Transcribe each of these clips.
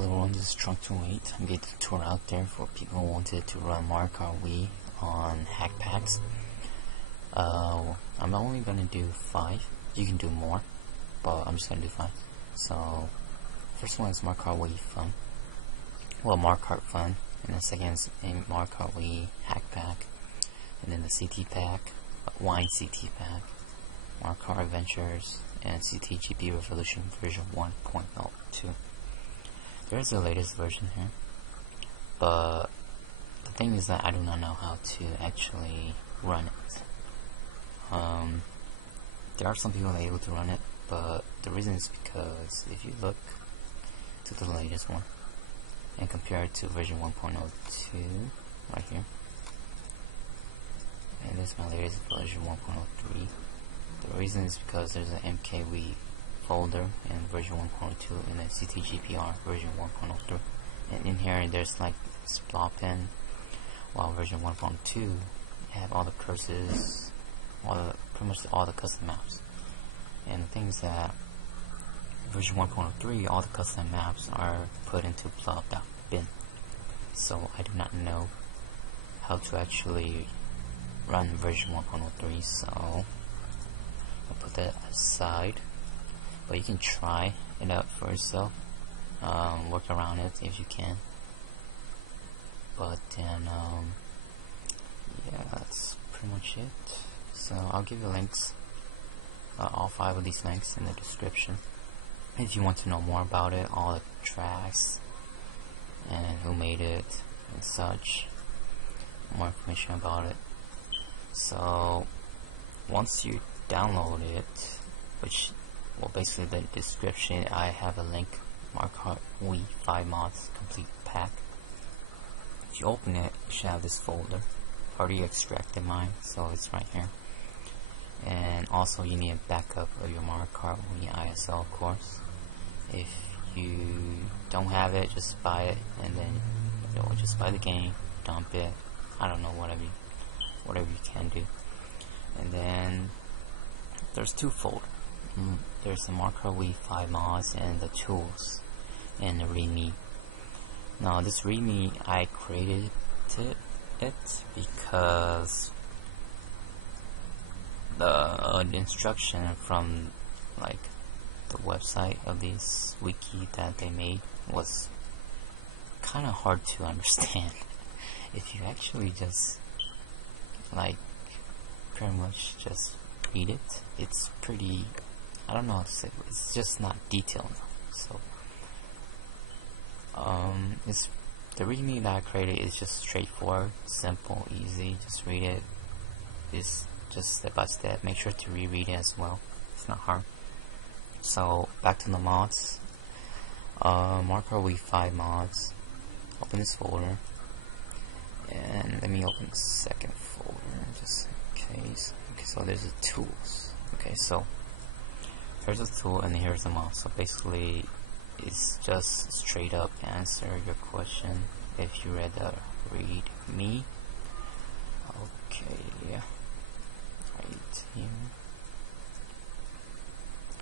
Hello everyone, this is Trunk28. I'm getting the tour out there for people who wanted to run Mario Kart Wii on hack packs. I'm only gonna do 5. You can do more, but I'm just gonna do 5. So, first one is Mario Kart Wii Fun. Well, Mario Kart Fun, and the second is a Mario Kart Wii hack pack, and then the CT pack, Wine CT pack, Mario Kart Adventures, and CTGPR Revolution version 1.02. There's the latest version here, but the thing is that I do not know how to actually run it. There are some people that are able to run it, but the reason is because if you look to the latest one and compare it to version 1.02 right here, and this is my latest version 1.03. The reason is because there's an MKWii folder in version 1.02 and a CTGPR version 1.03, and in here there's like this Dolphin, while version 1.2 you have all the curses, pretty much all the custom maps. And the thing is that version 1.03 all the custom maps are put into blob.bin, so I do not know how to actually run version 1.03, so I'll put that aside. But you can try it out for yourself, work around it if you can. But then, yeah, that's pretty much it. So I'll give you links, all 5 of these links in the description. If you want to know more about it, all the tracks, and who made it, and such, more information about it. So, once you download it, which, well, basically the description, I have a link, Mario Kart Wii 5 mods complete pack. If you open it, you should have this folder. I've already extracted mine, so it's right here. And also you need a backup of your Mario Kart Wii ISO, of course. If you don't have it, just buy it, and then just buy the game, dump it, I don't know, whatever you can do. And then there's 2 folders. There's the Mario Kart Wii 5 mods and the tools and the README. Now this README, I created it because the instruction from like the website of this wiki that they made was kind of hard to understand. If you actually just like pretty much just read it, it's pretty, I don't know how to say it, it's just not detailed enough. So it's the README that I created is just straightforward, simple, easy. Just read it. It's just step by step. Make sure to reread it as well. It's not hard. So back to the mods. Mario Kart Wii 5 mods. Open this folder, and let me open the second folder just in case. Okay, so there's the tools. Okay, so here's a tool and here's the mod. So basically it's just straight up answer your question if you read the README. Okay, yeah, right here.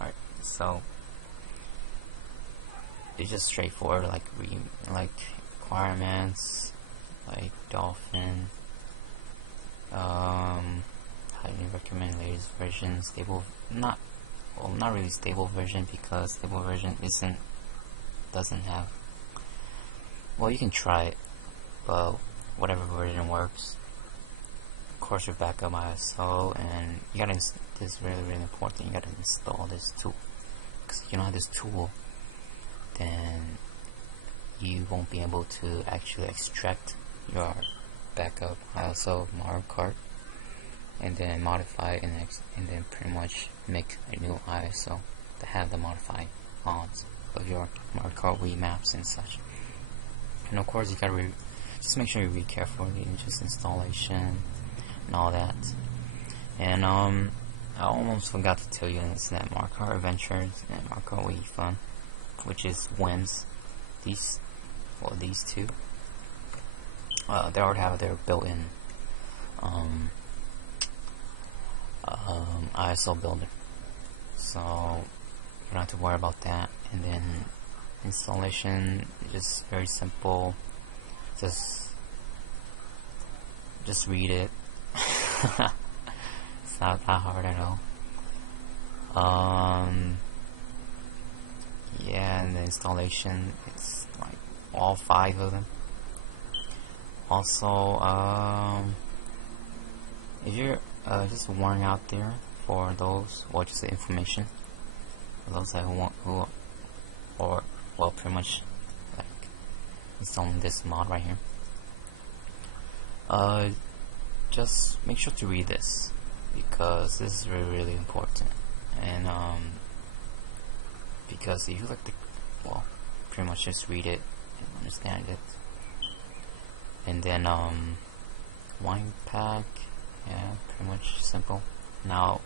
Alright, so it's just straightforward, like requirements, like Dolphin, highly recommend latest version, stable, not really stable version, because stable version doesn't have, well, you can try it, but whatever version works. Of course, your backup ISO, and you gotta, this is really important, you gotta install this tool, because if you don't have this tool, then you won't be able to actually extract your backup ISO of Mario Kart and then modify it, and then pretty much make a new ISO to have the modified mods of your Mario Kart Wii maps and such. And of course you gotta just make sure you read carefully, just installation and all that. And I almost forgot to tell you is that Mario Kart Adventures and Mario Kart Wii Fun, which is WINS, these 2, they already have their built-in ISO builder, so you don't have to worry about that. And then Installation is just very simple. Just read it. It's not that hard at all. Yeah, and the installation, it's like all 5 of them. Also, if you're just warning out there for those, or just the information for those that or well, pretty much like installing this mod right here. Just make sure to read this, because this is really important. And because if you like well, pretty much just read it and understand it. And then wine pack, yeah, pretty much simple. Now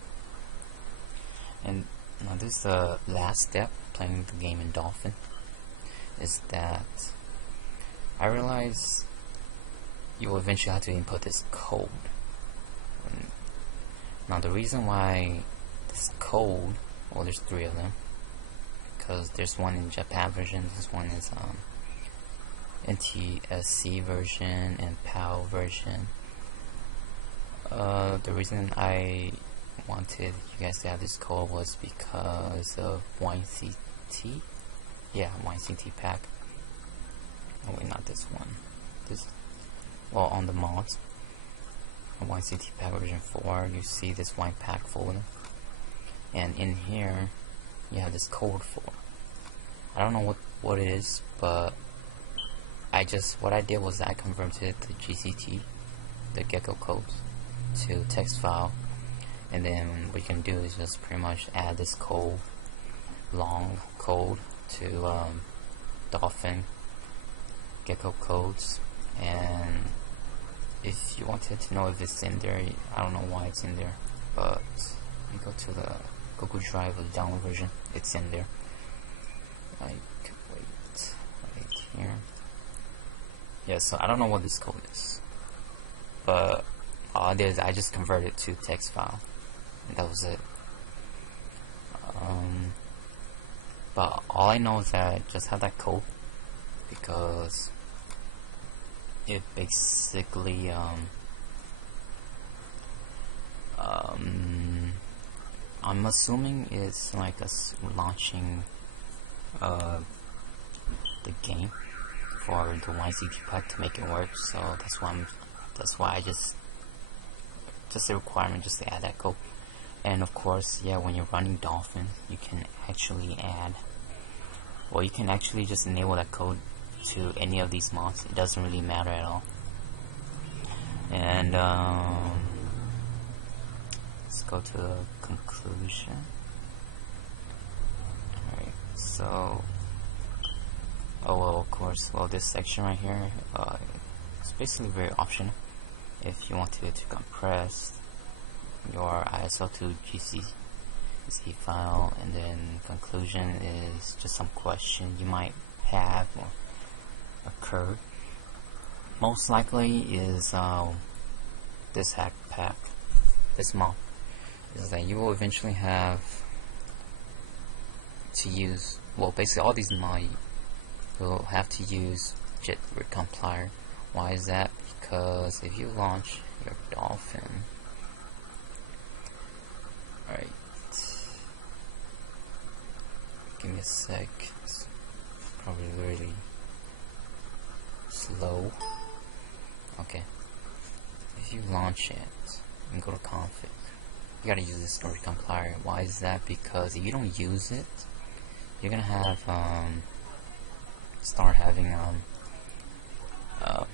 this is the last step playing the game in Dolphin, is that I realize you will eventually have to input this code. Now the reason why this code, well, there's 3 of them, because there's one in Japan version, this one is NTSC version and PAL version. The reason I wanted you guys to have this code was because of YCT. Yeah, YCT pack. Oh wait, not this one. Well, on the mods, YCT pack version 4, you see this wine pack folder, and in here you have this code for. I don't know what it is, but what I did was I converted the GCT, the gecko codes, to text file, and then what you can do is just pretty much add this code, long code, to Dolphin gecko codes. And if you wanted to know if it's in there, I don't know why it's in there, but you go to the Google Drive or the download version, it's in there. Like, wait, right here. Yeah, so I don't know what this code is, but all I did is I just converted it to text file, and that was it. But all I know is that I just have that code, because it basically I'm assuming it's like launching the game for the YCT pack to make it work. So that's why I just a requirement just to add that code. And of course, yeah, when you're running Dolphin, you can actually you can actually just enable that code to any of these mods. It doesn't really matter at all. And let's go to the conclusion. Alright, so of course, this section right here, it's basically very optional. If you want to compress your ISO to GCC file, and then conclusion is just some question you might have or occurred. Most likely is this hack pack, this mod, is that you will eventually have to use, basically all these mods you'll have to use JIT recompiler. Why is that? Because if you launch your Dolphin, alright, give me a sec, it's probably really slow. Okay, if you launch it and go to config, you gotta use this recompiler. Why is that? Because if you don't use it, you're gonna have start having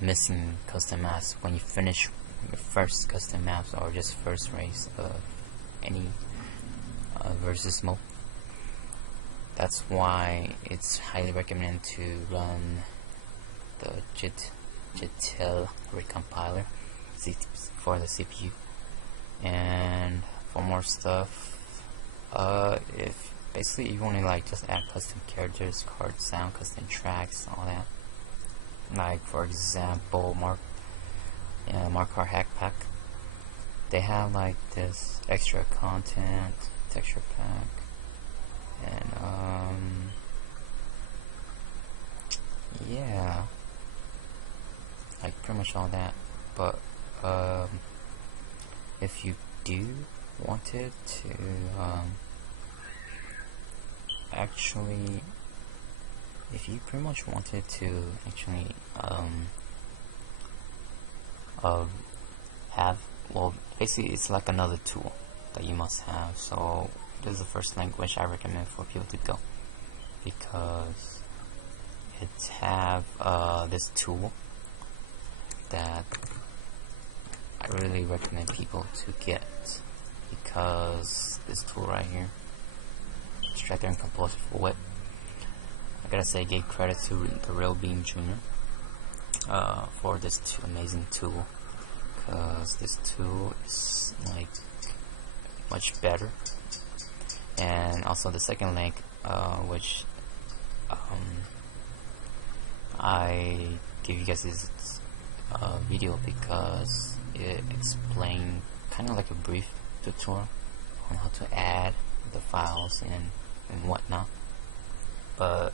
missing custom maps when you finish your first custom maps or just first race of any versus mode. That's why it's highly recommended to run the JIT recompiler for the CPU. And for more stuff, if basically you want to just add custom characters, card sound, custom tracks, all that. Like for example, Kart hack pack. They have like this extra content, texture pack, and yeah, like pretty much all that. But if you do wanted to actually, if you pretty much wanted to actually have, well, basically it's like another tool that you must have. So this is the first link which I recommend for people to go, because it have this tool that I really recommend people to get, because this tool right here, Extractor and Composer for Web, I gotta say, give credit to the Real Beam Jr. For this amazing tool, because this tool is like much better. And also the second link, which I give you guys this video because it explained kind of like a brief tutorial on how to add the files and whatnot. But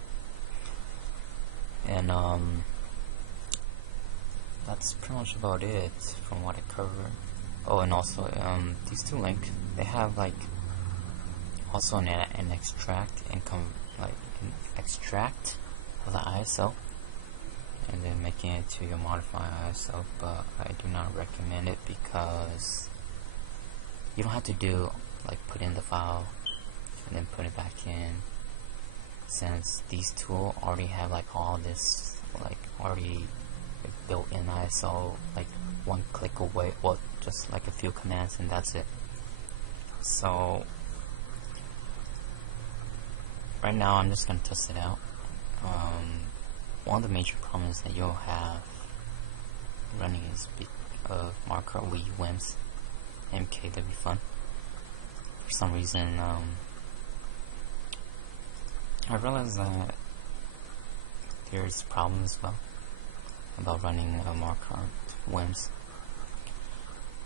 that's pretty much about it from what I covered. Oh, and also these two links, they have like also an extract and like an extract of the ISO, and then making it to your modified ISO. But I do not recommend it, because you don't have to do like put in the file and then put it back in, since these tools already have like all this like already built in ISO, like one click away, well, just like a few commands and that's it. So right now I'm just gonna test it out. One of the major problems that you'll have running is marker Wii wins MK that'd be fun. For some reason, I realized that there's problems as well about running marker WIMs.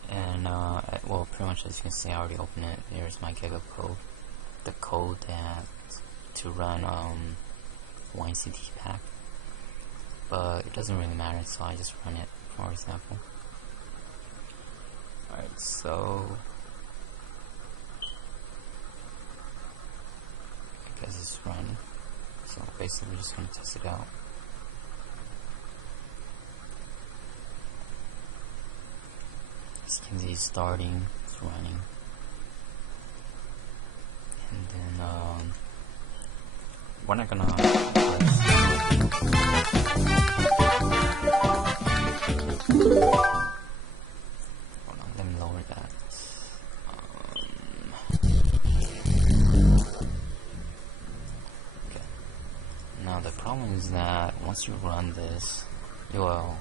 And well, pretty much as you can see, I already opened it. There's my Giga code, the code that to run YCT pack, but it doesn't really matter, so I just run it for example. Alright, so I guess it's running. So basically we're just gonna test it out. As you can see, it's starting, it's running, and then we're not gonna hold on, let me lower that. Okay. Now the problem is that once you run this, you will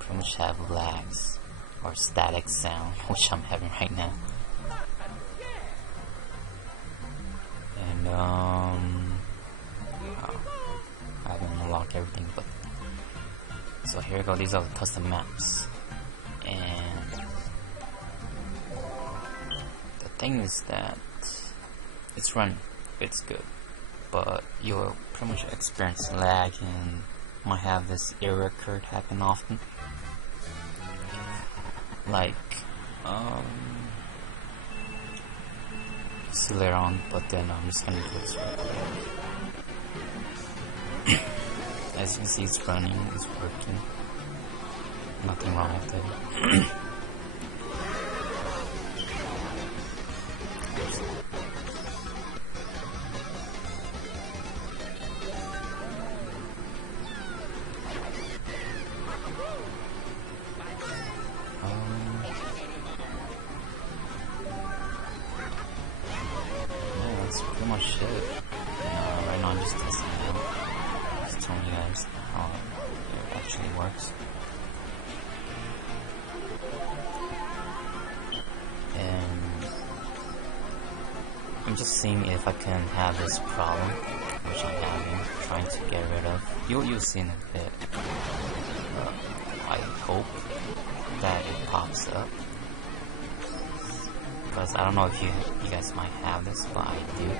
pretty much have lags or static sound, which I'm having right now. And I haven't unlocked everything, but so here we go. These are the custom maps, and the thing is that it's running, it's good, but you'll pretty much experience lag and might have this error occurred happen often. Like see later on, but then I'm just gonna do this right quick. As you can see, it's running, it's working, nothing wrong with it. That's pretty much it. Right now I'm just testing it out, just telling you guys how it actually works. And I'm just seeing if I can have this problem, which I'm having, trying to get rid of. You'll see in a bit. I hope that it pops up, because I don't know if you guys might have this, but I do.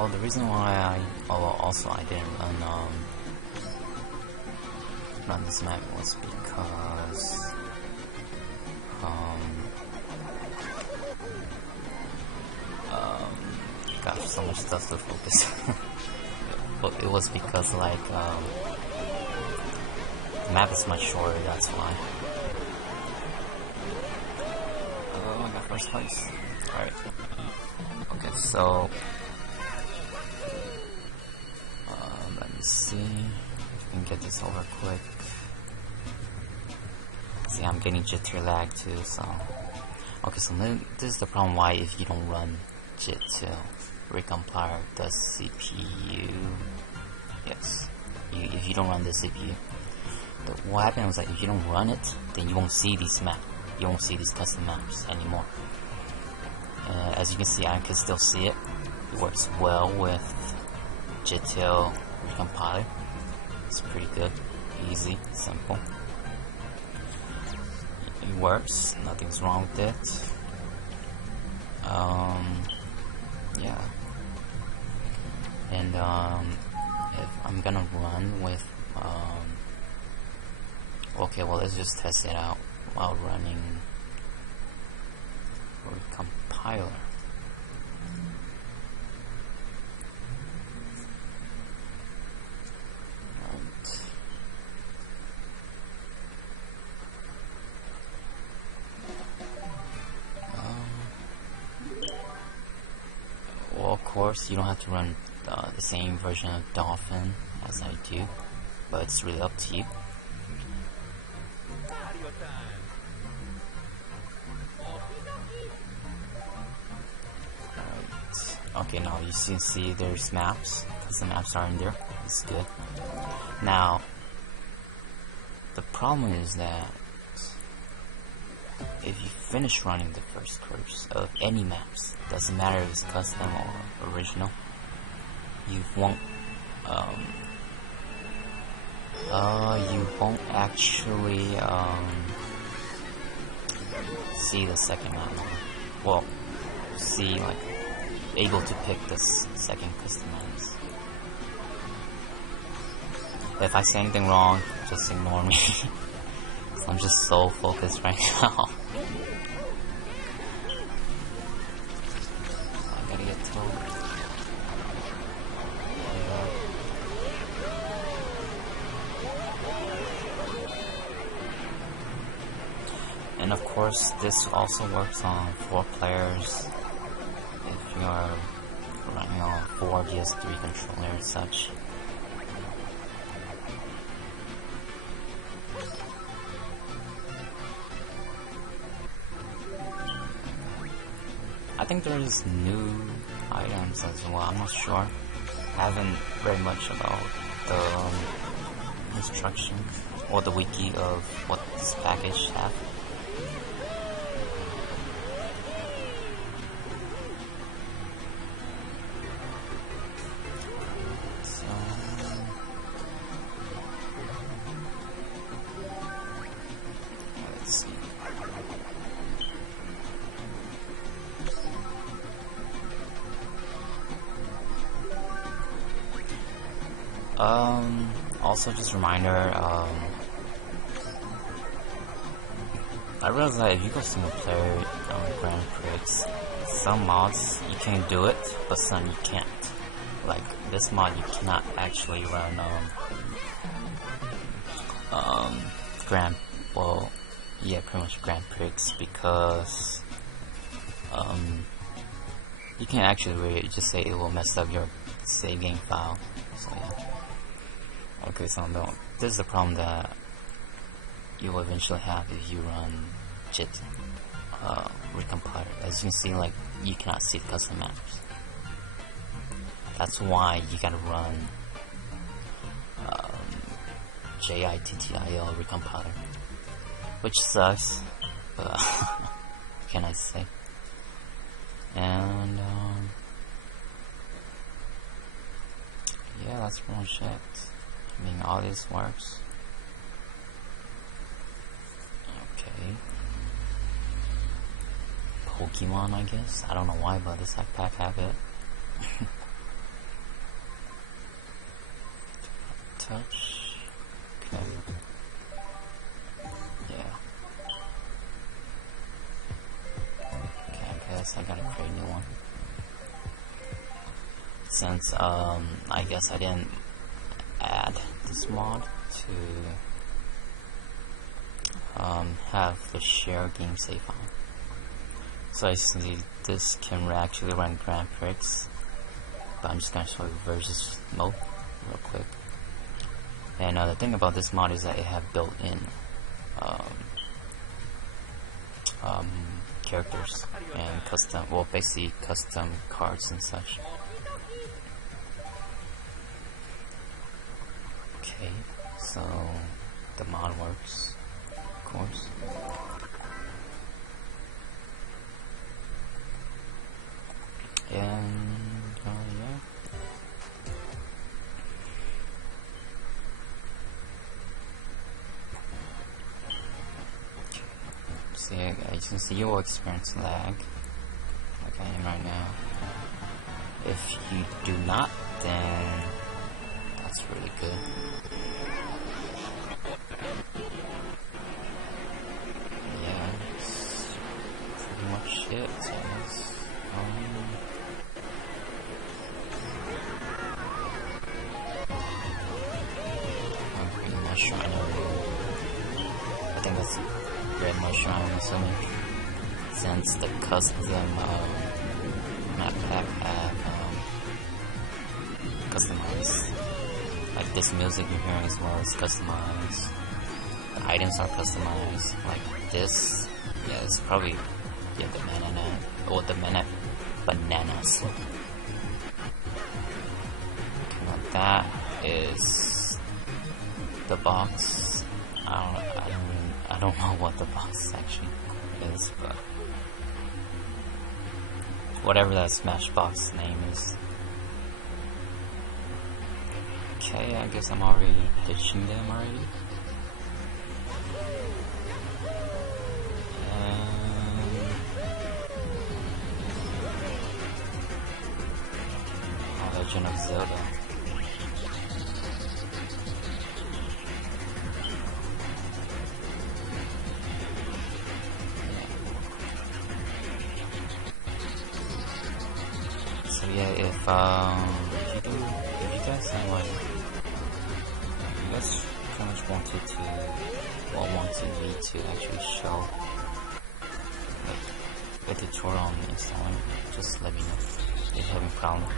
Well, the reason why I didn't run this map was because got so much stuff to focus. But it was because like the map is much shorter. That's why. Oh, I got first place. All right. Okay, so let me see if we can get this over quick. See, I'm getting jitter lag too, so okay, so this is the problem why if you don't run JIT to recompile the CPU, yes, if you don't run the CPU, what happens is that if you don't run it, then you won't see these maps, you won't see these custom maps anymore. As you can see, I can still see it. It works well with JIT recompiler. It's pretty good, easy, simple. It works, nothing's wrong with it. Yeah. And if I'm gonna run with okay, well, let's just test it out while running compiler. Right. Well, of course, you don't have to run the same version of Dolphin as I do, but it's really up to you. Okay, now you see there's maps, because the maps are in there. It's good. Now, the problem is that if you finish running the first course of any maps, doesn't matter if it's custom or original, you won't actually see the second map. Well, see, like, able to pick this second custom maps. If I say anything wrong, just ignore me. I'm just so focused right now. I gotta get told. And of course, this also works on 4 players. If you are running on 4 PS3 controller and such. I think there's new items as well. I'm not sure. I haven't read much about the instructions or the wiki of what this package has. Also, just a reminder, I realized that if you go single player Grand Prix, some mods you can do it, but some you can't. Like this mod, you cannot actually run pretty much Grand Prix because you can actually read it, just say it will mess up your save game file. So yeah. Okay, so no, this is the problem that you will eventually have if you run JIT recompiler. As you can see, like, you cannot see the custom maps. That's why you gotta run JITTIL recompiler, which sucks, but what can I say? And yeah, that's pretty much it. I mean, all this works. Okay. Pokemon, I guess. I don't know why, but this pack have it. touch. Okay. Yeah. Okay, I guess I gotta create a new one. Since I guess I didn't add this mod to have the share game save on. So as you can see, this can actually run Grand Prix, but I'm just gonna show you versus mode real quick. And the thing about this mod is that it have built-in characters and custom, well, basically custom cards and such. Okay, so the mod works, of course. And yeah. See, as you can see, you will experience lag, like I am right now. If you do not, then that's really good. Yeah, it's pretty much it. So I'm pretty much trying to. I think that's red mushroom, I'm assuming. Since the custom map pack have customized, like this music you're hearing as well is customized. The items are customized. Like this, yeah, it's probably the banana or the bananas. Okay, now that is the box. I don't know what the box actually is, but whatever that Smashbox name is. Okay, I guess I'm already ditching them already. Legend of Zelda. So yeah, if you guys have like, you guys pretty much wanted me to actually show like a tutorial on installing, just let me know if you're having problems.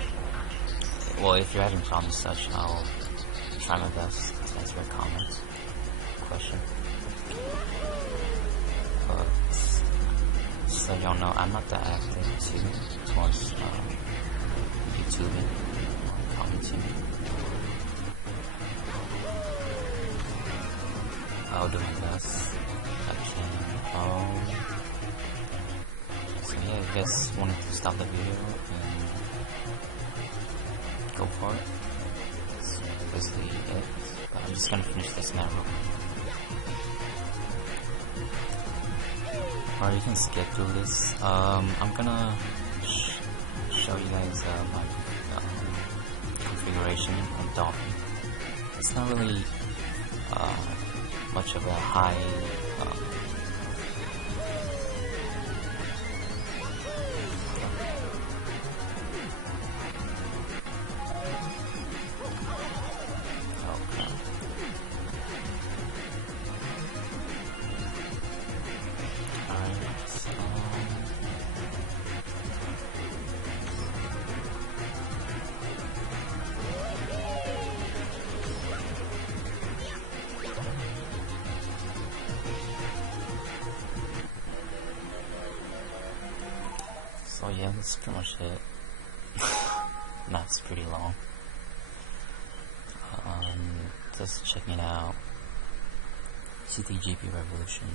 Well, if you're having problems such, I'll try my best to answer your comments, question. But so y'all know, I'm not that active towards YouTubing or commenting. I'll do my best I can. So yeah, I guess wanted to stop the video and go for it. That's basically it. But I'm just gonna finish this now real quick. Or you can skip through this. I'm gonna show you guys my configuration on Dolphin. It's not really much of a high so yeah, that's pretty much it. That's pretty long. Just checking out CTGP Revolution.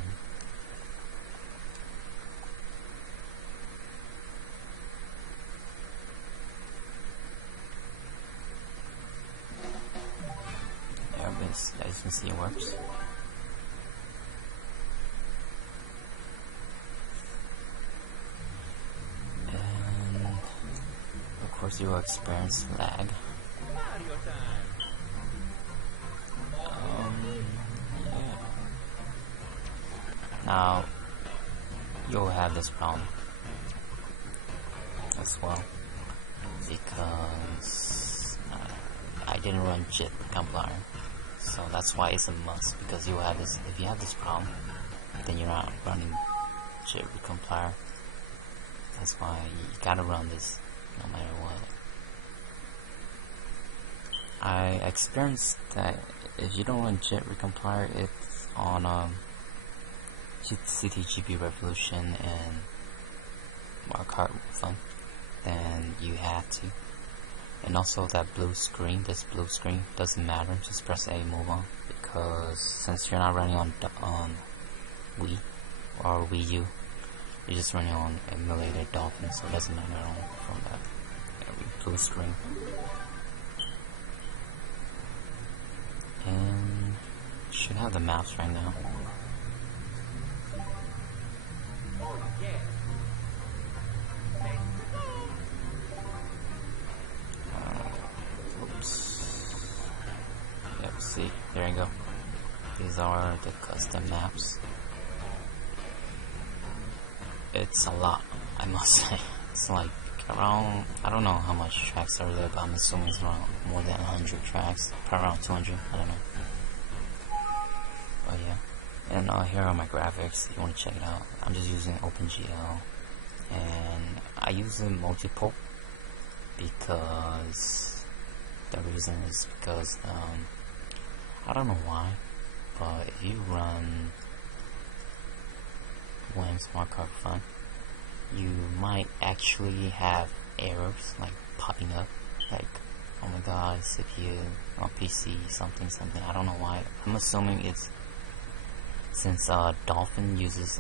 There, as you can see, it works. Of course, you will experience lag. Now you'll have this problem as well, because I didn't run JIT compiler, so that's why it's a must. Because you have this, if you have this problem, then you're not running JIT compiler. That's why you gotta run this no matter what. I experienced that if you don't run JIT recompiler, it's on CTGP Revolution and Kart fun, then you have to. And also that blue screen, this blue screen doesn't matter, just press A, move on, because since you're not running on Wii or Wii U, you're just running on emulated Dolphin, so it doesn't matter at all from that blue screen. And should have the maps right now. Oops. Yep, see, there you go. These are the custom maps. It's a lot, I must say. It's like around, I don't know how much tracks are there, but I'm assuming it's around more than 100 tracks, probably around 200, I don't know. But yeah, and here are my graphics, if you want to check it out. I'm just using OpenGL, and I use a multiple because the reason is because I don't know why, but if you run when Smart Kart Fun, you might actually have errors like popping up, like, oh my god, CPU on PC, something, I don't know why. I'm assuming it's since Dolphin uses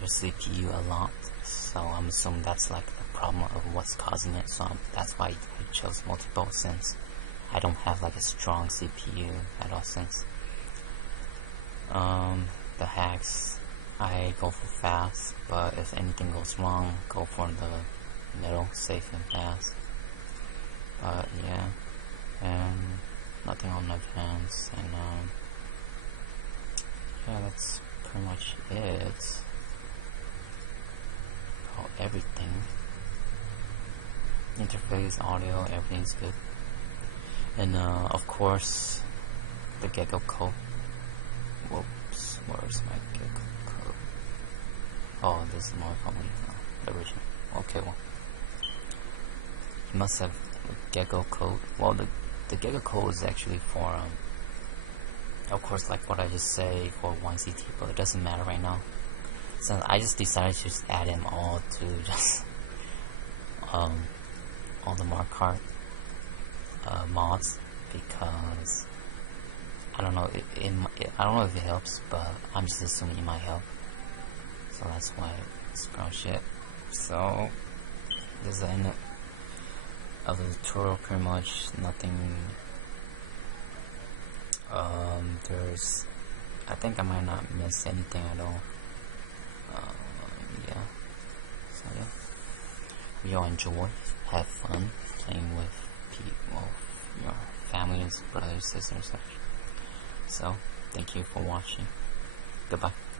your CPU a lot, so I'm assuming that's like the problem of what's causing it. So that's why I chose multiple, since I don't have like a strong CPU at all. Since the hacks, I go for fast, but if anything goes wrong, go for the middle, safe and fast. But yeah, and nothing on advance, and yeah, that's pretty much it. About everything. Interface, audio, everything's good. And of course, the Gecko code. Whoops, where's my Gecko code? Oh, this is more common, the original. Okay, well, you must have the Gecko code. Well, the Gecko code is actually for of course, like what I just say, for 1CT, but it doesn't matter right now. So I just decided to just add them all to just all the Mario Kart mods, because I don't know, I don't know if it helps, but I'm just assuming it might help. So that's why it's brown shit. So this is the end of the tutorial, pretty much. Nothing. I think I might not miss anything at all. Yeah. So yeah, you all enjoy, have fun playing with people, your families, brothers, sisters. So thank you for watching. Goodbye.